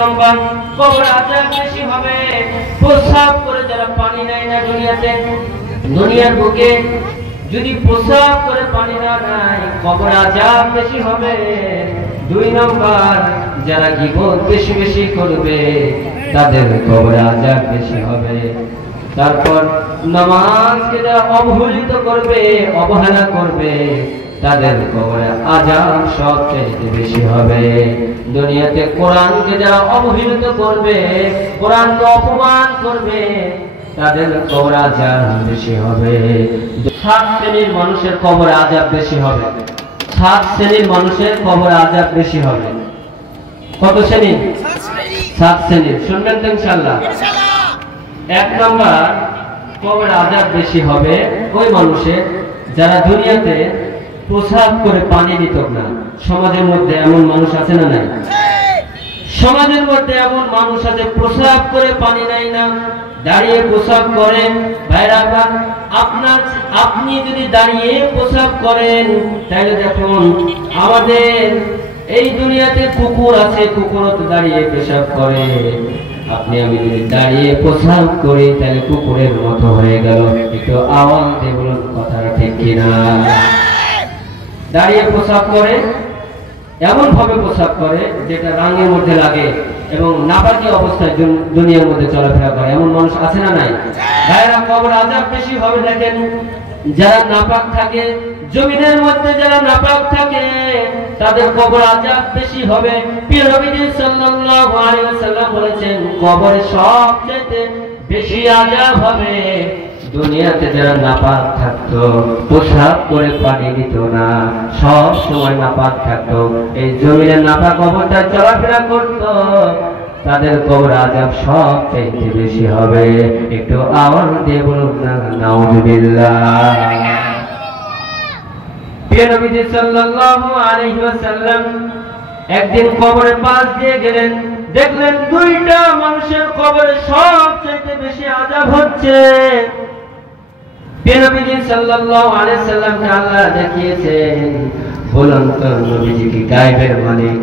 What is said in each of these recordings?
কবর আযাব বেশি হবে। প্রস্রাব করে যারা পানি নেয় না দুনিয়ার বুকে যদি প্রস্রাব করে পানি না নেয় কবর আযাব বেশি হবে। 2 নম্বর যারা গীবত বেশি বেশি করবে তাদের কবর আযাব বেশি হবে। তারপর নামাজকে যারা অবহেলিত করবে অবহেলা করবে তাদের কবরে আযাব সবচেয়ে বেশি হবে। দুনিয়াতে কোরআনকে যারা অবহেলিত করবে কোরআনকে অপমান করবে তাদের কবরে আযাব বেশি হবে। 7 শ্রেণীর মানুষের কবরে আযাব বেশি হবে। 7 শ্রেণীর মানুষের কবরে আযাব বেশি হবে। কত শ্রেণী? 7 শ্রেণী। শুনবেন তো ইনশাআল্লাহ। 1 নম্বর কবরে আযাব বেশি হবে ওই মানুষের যারা দুনিয়াতে প্রস্রাব করে পানি দিত না। সমাজের মধ্যে এমন মানুষ আছে না নাই? সমাজের মধ্যে এমন মানুষ আছে প্রস্রাব করে পানি নেয় না, দাঁড়িয়ে প্রস্রাব করেন। ভাইরা আপনি যদি দাঁড়িয়ে প্রস্রাব করেন তাহলে দেখুন আমাদের এই দুনিয়াতে কুকুর আছে, কুকুরও তো দাঁড়িয়ে পেশাব করে। আপনি আমি যদি দাঁড়িয়ে প্রস্রাব করি তাহলে কুকুরের মতো হয়ে গেল। একটু আওয়াজ দিয়ে বলুন কথাটা ঠিক কিনা? দাঁড়িয়ে প্রস্রাব করে এমন ভাবে প্রস্রাব করে যেটা রাঙের মধ্যে লাগে এবং নাপাকি অবস্থায় দুনিয়ার মধ্যে চলাফেরা করে এমন মানুষ আছে না নাই? ভাইরা কবর আযাব বেশি হবে। দেখেন যারা নাপাক থাকে জমিনের মধ্যে যারা নাপাক থাকে তাদের কবর আযাব বেশি হবে। প্রিয় নবী সাল্লাল্লাহু আলাইহি ওয়াসাল্লাম বলেছেন কবরে সবচেয়ে বেশি আযাব হবে দুনিয়াতে যারা নাপাক থাকতো প্রস্রাব করে পানি দিত না, সব সময় নাপাক থাকতো, এই জমিনে নাপাক অবস্থায় চলাফেরা করতো তাদের কবর আযাব সবচেয়ে বেশি হবে। একটু আওয়াজ দিয়ে বলুন না নাউযুবিল্লাহ। প্রিয় নবী সাল্লাল্লাহু আলাইহি ওয়াসাল্লাম একদিন কবরের পাশ দিয়ে গেলেন, দেখলেন 2টা মানুষের কবরে সবচেয়ে বেশি আযাব হচ্ছে। নবী সাল্লাল্লাহু আলাইহি সাল্লামকে আল্লাহ দেখিয়েছেন। বলুন তো নবীজি কি গায়বের মালিক?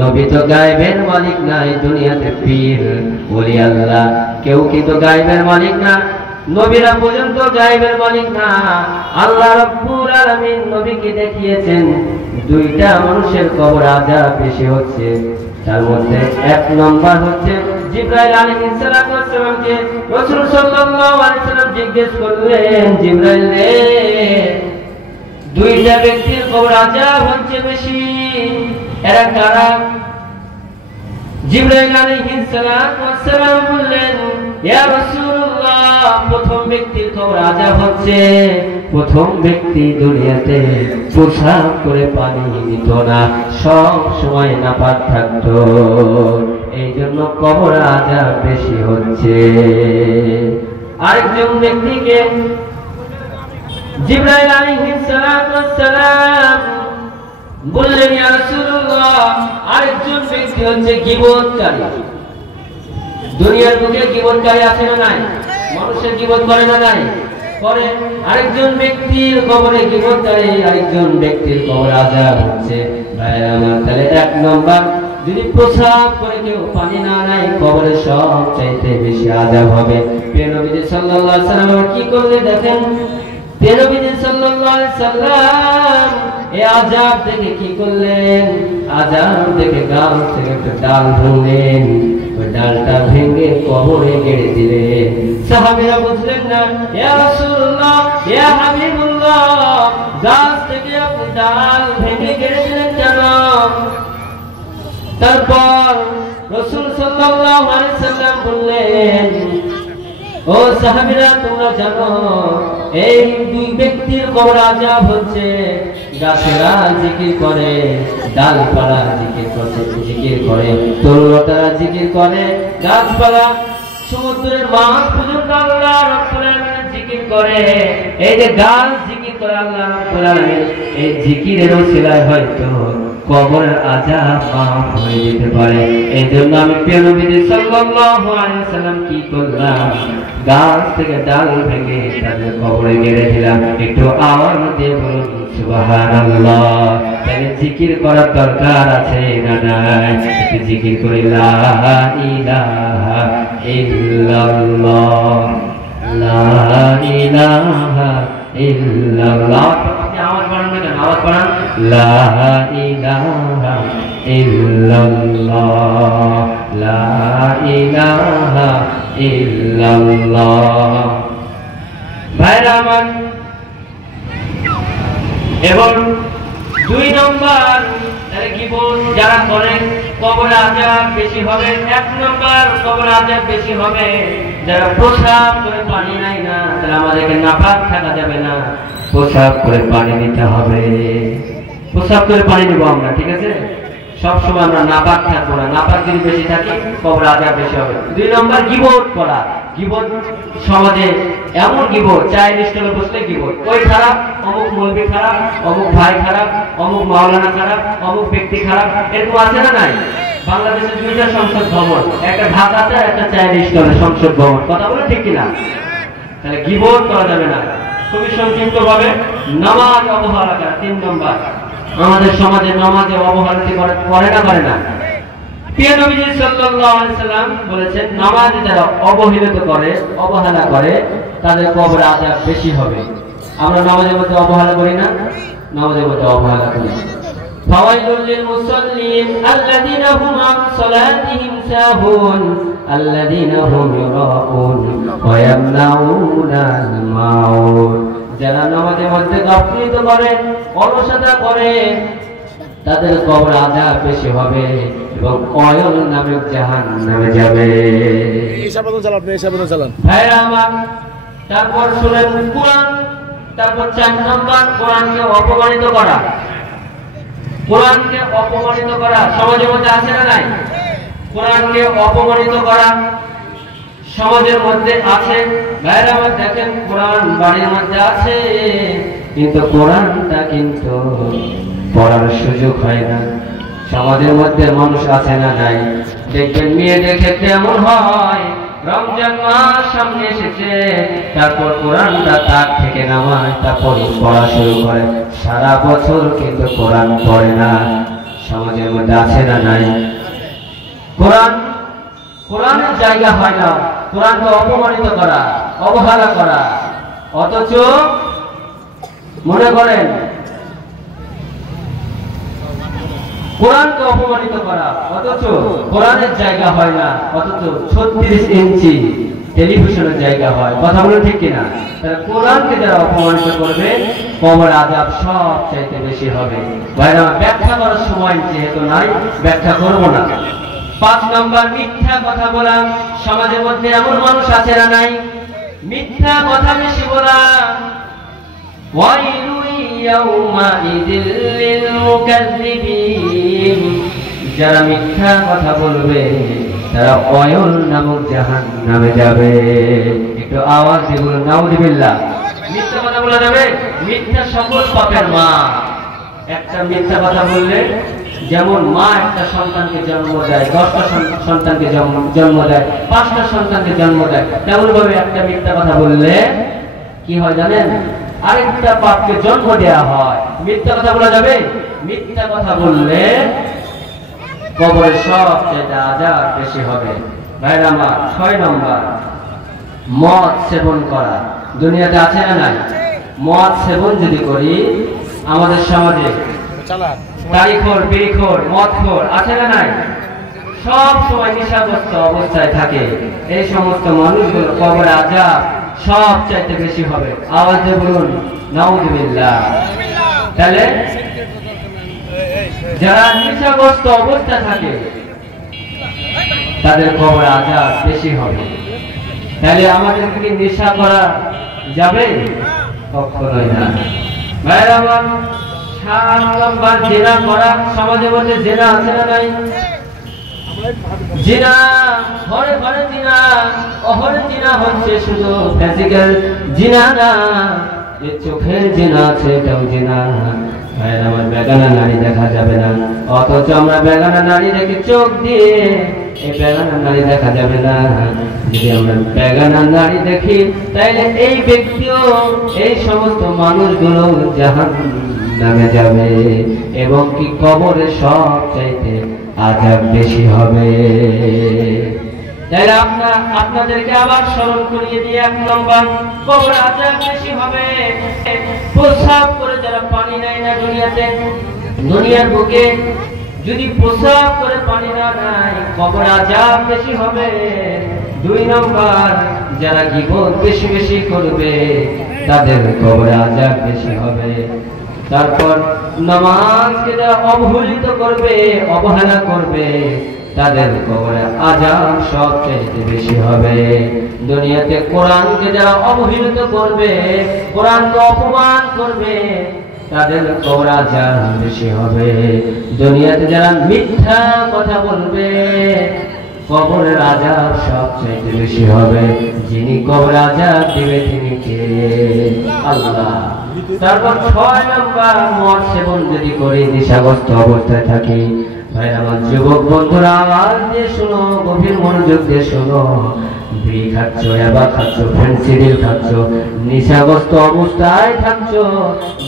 নবী তো গায়বের মালিক না, এই দুনিয়াতে পীর ওলি আল্লাহ কেউ কি তো গায়বের মালিক না? নবীরা পর্যন্ত গায়বের মালিক না। আল্লাহ রাব্বুল আলামিন নবীকে দেখিয়েছেন 2টা মানুষের কবর আযাব বেশি হচ্ছে। তার মধ্যে 1 নম্বর হচ্ছে জিবরাইল আলাইহিস সালাতু ওয়াস সালামকে রাসূল সাল্লাল্লাহু আলাইহি সাল্লাম জিজ্ঞেস করলেন, জিবরাইল রে 2টা ব্যক্তির কবর আযাব হচ্ছে বেশি, এরা কারা? জিবরাইল আলাইহিস সালাতু ওয়াস সালাম বললেন, ইয়া রাসূলুল্লাহ প্রথম ব্যক্তির কবর আযাব হচ্ছে প্রথম ব্যক্তি দুনিয়াতে প্রস্রাব করে পানি দিত না, সব সময় নাপাক থাকতো, এই জন্য কবর আযাব বেশি হচ্ছে। আরেকজন ব্যক্তিকে জিবরাইল আলাইহিস সালাতু ওয়াস সালাম বললেন, ইয়া রাসূলুল্লাহ আরেকজন ব্যক্তি হচ্ছে গীবতকারী। দুনিয়ার বুকে গীবতকারী আছে না নাই? মানুষের গীবত করে না নাই? করে। আরেকজন ব্যক্তির কবরে গীবতকারী, আরেকজন ব্যক্তির কবর আযাব হচ্ছে। ভাইরা আমার তাহলে 1 নম্বর যদি প্রস্রাব করে কেউ পানি না নেয় কবরে সবচাইতে বেশি আযাব হবে। প্রিয় নবী সাল্লাল্লাহু আলাইহি সাল্লাম কি করলেন দেখেন, প্রিয় নবী সাল্লাল্লাহু আলাইহি সাল্লাম এই আযাব দেখে কি করলেন, আযাব দেখে গাছ থেকে একটা ডাল ভাঙলেন, ওই ডালটা ভেঙে কবরে গেড়ে দিলেন। সাহাবীরা বুঝলেন না, ইয়া রাসূলুল্লাহ ইয়া হাবিবুল্লাহ গাছ থেকে আপনি ডাল ভেঙে গেড়ে দিলেন কেন? তারপর রাসূল সাল্লাল্লাহু আলাইহি সাল্লাম বললেন, ও সাহাবীরা তোমরা জানো এই 2 ব্যক্তির কবর আযাব হচ্ছে গাছেরা জিকির করে, ডালপালা জিকির করে, তরুলতারা জিকির করে, গাছপালা সমুদ্রের মাছ পর্যন্ত আল্লাহ রাব্বুল আলামিন জিকির করে। এই যে গাছ জিকির করে আল্লাহ রাব্বুল আলামিন এই জিকিরের ওসিলায় হয়তো কবরের আযাব মাফ হয়ে যেতে পারে। এই জন্য আমি প্রিয় নবী সাল্লাল্লাহু আলাইহি ওয়াসাল্লাম কি করলাম, গাছ থেকে ডাল ভেঙে তাদের কবরে গেড়ে দিলাম। একটু আওয়াজ দিয়ে বলুন সুবহানাল্লাহ। তাহলে জিকির করার দরকার আছে না নাই? একটু জিকির করি লা ইলাহা ইল্লাল্লাহ, লা ইলাহা ইল্লাল্লাহ। আপনি আওয়াজ বাড়ান না কেন? আওয়াজ বাড়ান। লা ইলাহা ইল্লাল্লাহ, লা ইলাহা ইল্লাল্লাহ। ভাইরা আমার, এবং 2 নম্বর গীবত যারা করেন কবরে আযাব বেশি হবে। 1 নম্বর কবরে আযাব বেশি হবে যারা প্রসাব করে পানি নেয় না, তাহলে আমাদেরকে নাপাক থাকা যাবে না, প্রসাব করে পানি নিতে হবে। প্রসাব করে পানি নিব আমরা, ঠিক আছে? সবসময় আমরা নাপাক থাকবো না, নাপাক যদি বেশি থাকি কবরে আযাব বেশি হবে। 2 নম্বর গীবত করা। গীবত সমাজে এমন গীবত, চায়ের স্টলে বসলে গীবত, ওই খারাপ, অমুক মৌলবি খারাপ, অমুক ভাই খারাপ, অমুক মাওলানা খারাপ, অমুক ব্যক্তি খারাপ, এরকম আছে না নাই? বাংলাদেশে 2টা সংসদ ভবন, একটা ঢাকাতে, একটা চায়ের স্টলে সংসদ ভবন। কথা বলে ঠিক কিনা? তাহলে গীবত করা যাবে না। খুবই সংক্ষিপ্ত ভাবে নামাজ অবহেলা করা। 3 নম্বর, আমাদের সমাজে নামাজে অবহেলা করে না, করে না। প্রিয় নবী সাল্লাল্লাহু আলাইহি ওয়াসাল্লাম বলেছেন, নামাজে যারা অবহেলিত করে, অবহেলা করে, তাদের কবরে আযাব বেশি হবে। আমরা নামাজের মধ্যে অবহেলা করি না? নামাজের মধ্যে অবহেলা করি। ফাওয়াইলুল লিল মুসাল্লিন আল্লাযীনা হুম আন সালাতিহিম সাহুন আল্লাযীনা হুম ইউরাউন ওয়া ইয়ামনাউনাল মাউন। যারা নামাজের মধ্যে গাফিলতি করে, অলসতা করে, তাদের কবর আযাব বেশি হবে এবং অয়ন নামক জাহান্নামে যাবে। ভাইরা আমার, তারপর শুনেন কোরআন। তারপর 4 নম্বর, কোরআনকে অপমানিত করা। কোরআনকে অপমানিত করা সমাজের মধ্যে আছে না নাই? কোরআনকে অপমানিত করা সমাজের মধ্যে আছে। ভাইরা আমার দেখেন, কোরআন বাড়ির মধ্যে আছে, কিন্তু কোরআনটা কিন্তু পড়ার সুযোগ হয় না। সমাজের মধ্যে মানুষ আছে না নাই? দেখবেন মেয়েদের ক্ষেত্রে এমন হয়, রমজান মাস সামনে এসেছে, তারপর কোরআনটা তাক থেকে নামায়, তারপর পড়া শুরু করে, সারা বছর কিন্তু কোরআন পড়ে না। সমাজের মধ্যে আছে না নাই? কোরআনের জায়গা হয় না। কোরআনকে অপমানিত করা, অবহেলা করা, অথচ মনে করেন কোরআনকে অপমানিত করা, অথচ কোরআনের জায়গা হয় না, অথচ 36 ইঞ্চি টেলিভিশনের জায়গা হয়। কথা বলে ঠিক কিনা? তাহলে কোরআনকে যারা অপমানিত করবে, কবর আযাব সব চাইতে বেশি হবে। ভাইরা, ব্যাখ্যা করার সময় যেহেতু নাই, ব্যাখ্যা করব না। 5 নম্বর, মিথ্যা কথা বলা। সমাজের মধ্যে এমন মানুষ আছে না নাই? মিথ্যা কথা বেশি বলা। যারা মিথ্যা কথা বলবে তারা অয়ন নামক জাহান্নামে যাবে। একটু আওয়াজ দিয়ে বলুন নাউযুবিল্লাহ। মিথ্যা কথা বলা যাবে? মিথ্যা সকল পাপের মা। একটা মিথ্যা কথা বললে, যেমন মা একটা সন্তানকে জন্ম দেয়, 10টা সন্তানকে জন্ম দেয়, 5টা সন্তানকে জন্ম দেয়, তেমন ভাবে একটা মিথ্যা কথা বললে কি হয় জানেন? আরেকটা পাপকে জন্ম দেয়া হয়। মিথ্যা কথা বলা যাবে? মিথ্যা কথা বললে কবরে সবচেয়ে আযাব বেশি হবে। ভাইরা আমার, 6 নম্বর, মদ সেবন করা। দুনিয়াতে আছে না নাই? মদ সেবন যদি করি, আমাদের সমাজে তারিখোর, বিড়িখোর, মদখোর আছে না নাই? সব সময় নেশাগ্রস্ত অবস্থায় থাকে। এই সমস্ত মানুষগুলো কবরে আযাব সব চাইতে বেশি হবে। আওয়াজ দিয়ে বলুন নাউযুবিল্লাহ। তাহলে যারা নেশাগ্রস্ত অবস্থায় থাকে তাদের কবরে আযাব বেশি হবে। তাহলে আমাদের কি নেশা করা যাবে? কখনোই না। ভাইরা আমার, 7 নম্বর, জিনা করা। সমাজের মধ্যে জিনা আছে না নাই? জিনা, ঘরে ঘরে জিনা, অহরে জিনা হচ্ছে, শুধু ফিজিক্যাল জিনা না, যে চোখের জিনা আছে এটাও জিনা, আমার বেগানা নারী দেখা যাবে না, অথচ আমরা বেগানা নারী দেখে চোখ দিয়ে এই বেগানা নারী দেখা যাবে না। যদি আমরা বেগানা নারী দেখি তাহলে এই ব্যক্তিও এই সমস্ত মানুষগুলো জাহান্নামে যাবে এবং কি কবরে সব চাইতে আযাব বেশি হবে। তাহলে আপনাদেরকে আবার স্মরণ করিয়ে দিয়ে 1 নম্বর কবর আযাব বেশি হবে। প্রস্রাব করে যারা পানি নেয় না দুনিয়ার বুকে যদি প্রস্রাব করে পানি না নেয় কবর আযাব বেশি হবে। 2 নম্বর যারা গীবত বেশি বেশি করবে তাদের কবর আযাব বেশি হবে। তারপর নামাজকে যারা অবহেলিত করবে অবহেলা করবে তাদের কবরে আযাব সবচেয়ে বেশি হবে। দুনিয়াতে কোরআনকে যারা অবহেলিত করবে কোরআনকে অপমান করবে তাদের কবরে আযাব বেশি হবে। দুনিয়াতে যারা মিথ্যা কথা বলবে কবরের আযাব সবচেয়ে বেশি হবে। যিনি কবরে আযাব দিবে তিনি কে? আল্লাহ। তারপর 6 নম্বর মদ সেবন যদি করে নেশাগ্রস্ত অবস্থায় থাকি, ভাই আমার যুবক বন্ধুরা আওয়াজ দিয়ে শোনো, গভীর মনোযোগ দিয়ে শোনো। বিড়ি খাচ্ছ, ইয়াবা খাচ্ছ, ফেন্সিডিল খাচ্ছ, নেশাগ্রস্ত অবস্থায় থাকছ,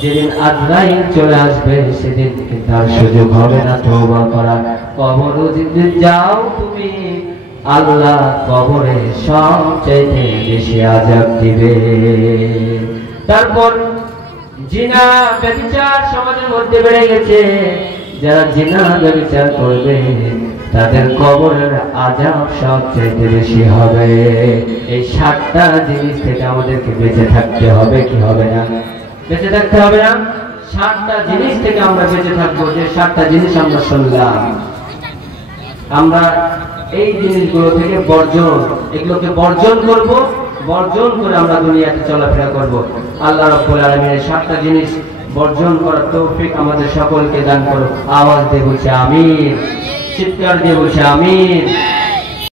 যেদিন আজরাইল চলে আসবে সেদিন তার সুযোগ হবে না তওবা করা। কবরে যদি যাও তুমি আল্লাহ কবরে সবচেয়ে বেশি আযাব দিবে। তারপর জিনা ব্যভিচার সমাজের মধ্যে বেড়ে গেছে, যারা জিনা ব্যভিচার করবে তাদের কবরের আযাব সবচেয়ে বেশি হবে। এই 7টা জিনিস থেকে আমাদেরকে বেঁচে থাকতে হবে কি হবে না? বেঁচে থাকতে হবে না? 7টা জিনিস থেকে আমরা বেঁচে থাকবো। যে 7টা জিনিস আমরা শুনলাম, আমরা এই জিনিসগুলো থেকে এগুলোকে বর্জন করব, বর্জন করে আমরা দুনিয়াতে চলাফেরা করব। আল্লাহ রাব্বুল আলামিন এই 7টা জিনিস বর্জন করার তৌফিক আমাদের সকলকে দান করুন। আওয়াজ দিয়ে বলছে আমিন, চিৎকার দিয়ে বলছে আমিন।